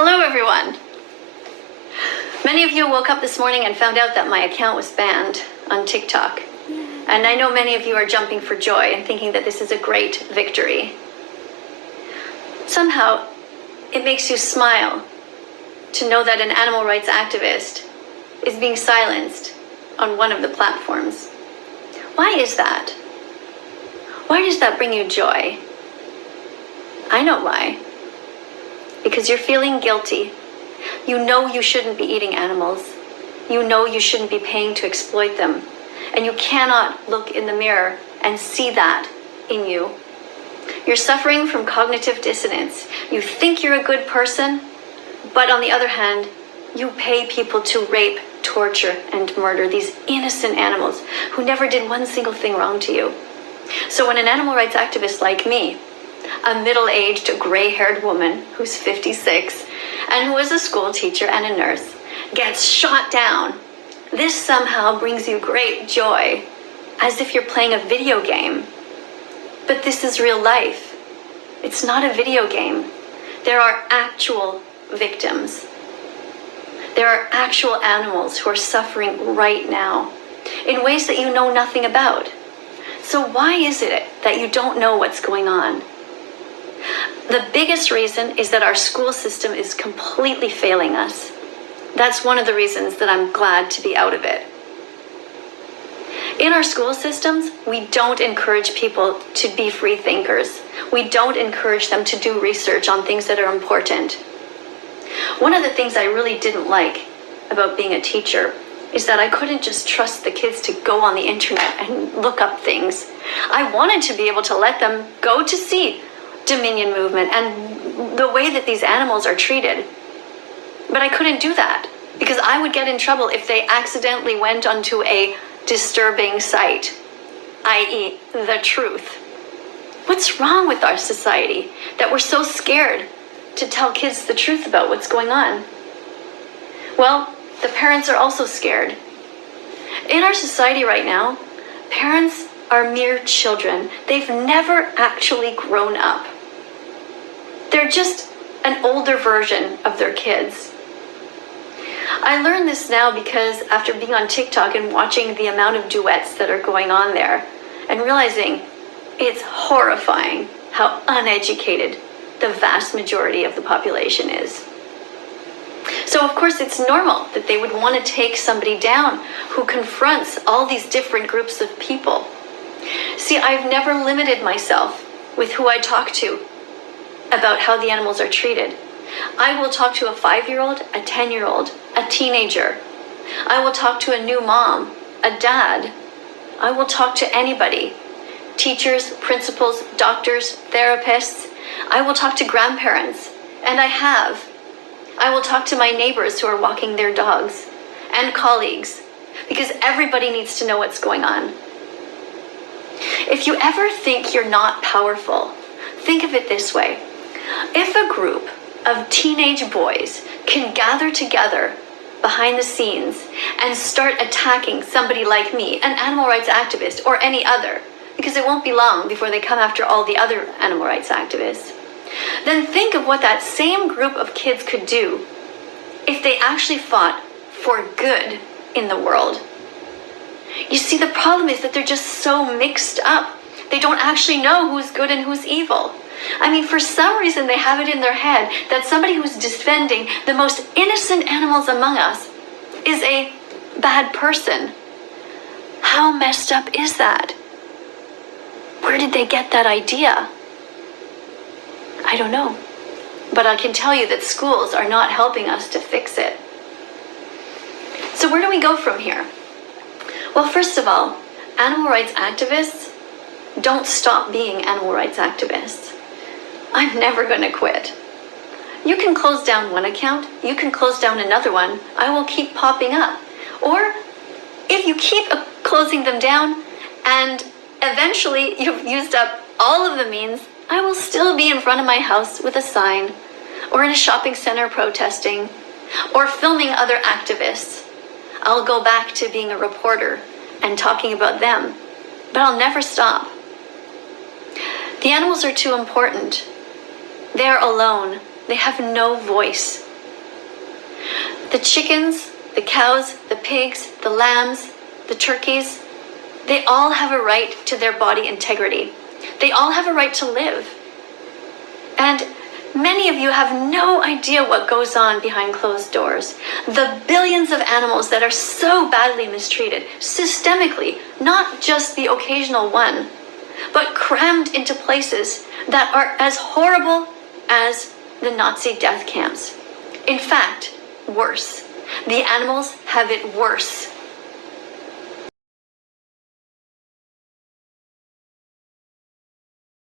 Hello everyone! Many of you woke up this morning and found out that my account was banned on TikTok. And I know many of you are jumping for joy and thinking that this is a great victory. Somehow, it makes you smile to know that an animal rights activist is being silenced on one of the platforms. Why is that? Why does that bring you joy? I know why. Because you're feeling guilty. You know you shouldn't be eating animals. You know you shouldn't be paying to exploit them. And you cannot look in the mirror and see that in you. You're suffering from cognitive dissonance. You think you're a good person, but on the other hand, you pay people to rape, torture, and murder these innocent animals who never did one single thing wrong to you. So when an animal rights activist like me, a middle-aged, gray-haired woman who's 56 and who is a school teacher and a nurse, gets shot down, this somehow brings you great joy, as if you're playing a video game. But this is real life. It's not a video game. There are actual victims. There are actual animals who are suffering right now in ways that you know nothing about. So why is it that you don't know what's going on? The biggest reason is that our school system is completely failing us. That's one of the reasons that I'm glad to be out of it. In our school systems, we don't encourage people to be free thinkers. We don't encourage them to do research on things that are important. One of the things I really didn't like about being a teacher is that I couldn't just trust the kids to go on the internet and look up things. I wanted to be able to let them go to see Dominion movement and the way that these animals are treated. But I couldn't do that because I would get in trouble if they accidentally went onto a disturbing site, i.e. the truth. What's wrong with our society that we're so scared to tell kids the truth about what's going on? Well, the parents are also scared. In our society right now, parents are mere children. They've never actually grown up. They're just an older version of their kids. I learned this now because after being on TikTok and watching the amount of duets that are going on there and realizing it's horrifying how uneducated the vast majority of the population is. So of course it's normal that they would want to take somebody down who confronts all these different groups of people. See, I've never limited myself with who I talk to about how the animals are treated. I will talk to a 5-year-old, a 10-year-old, a teenager. I will talk to a new mom, a dad. I will talk to anybody. Teachers, principals, doctors, therapists. I will talk to grandparents, and I have. I will talk to my neighbors who are walking their dogs, and colleagues, because everybody needs to know what's going on. If you ever think you're not powerful, think of it this way. If a group of teenage boys can gather together behind the scenes and start attacking somebody like me, an animal rights activist, or any other, because it won't be long before they come after all the other animal rights activists, then think of what that same group of kids could do if they actually fought for good in the world. You see, the problem is that they're just so mixed up. They don't actually know who's good and who's evil. I mean, for some reason, they have it in their head that somebody who's defending the most innocent animals among us is a bad person. How messed up is that? Where did they get that idea? I don't know. But I can tell you that schools are not helping us to fix it. So where do we go from here? Well, first of all, animal rights activists don't stop being animal rights activists. I'm never going to quit. You can close down one account, you can close down another one, I will keep popping up. Or if you keep closing them down and eventually you've used up all of the means, I will still be in front of my house with a sign, or in a shopping center protesting, or filming other activists. I'll go back to being a reporter and talking about them, but I'll never stop. The animals are too important. They are alone. They have no voice. The chickens, the cows, the pigs, the lambs, the turkeys, they all have a right to their body integrity. They all have a right to live. And many of you have no idea what goes on behind closed doors. The billions of animals that are so badly mistreated, systemically, not just the occasional one, but crammed into places that are as horrible as the Nazi death camps. In fact, worse. The animals have it worse.